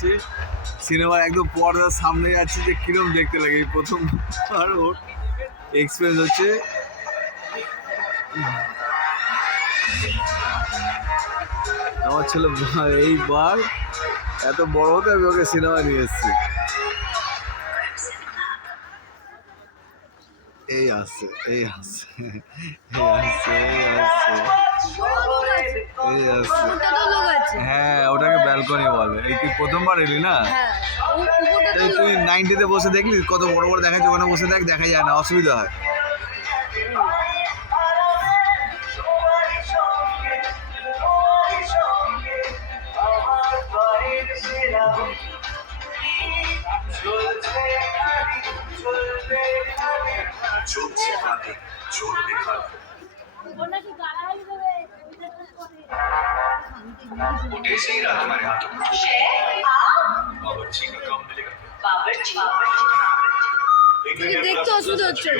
যাচ্ছি সিনেমার একদম পর্দার সামনে যাচ্ছি যে কিরম দেখতে লাগে এই প্রথমবার ওর এক্সপিরিয়েন্স হচ্ছে। আমার ছেলে এইবার এত বড় হতে আমি ওকে সিনেমা নিয়ে এসেছি। এই আসছে এই আসছে এই আসছে। হ্যাঁ ওটাকে ব্যালকনি বলে। এই তুই প্রথমবার এলি না? তুই 90-তে বসে দেখলি কত বড় বড় দেখাচ্ছে, ওখানে বসে দেখ, দেখা যায় না, অসুবিধা হয়। हमारे हाथों में बावर्ची का काम मिलेगा। দেখতে অসুবিধা হচ্ছে।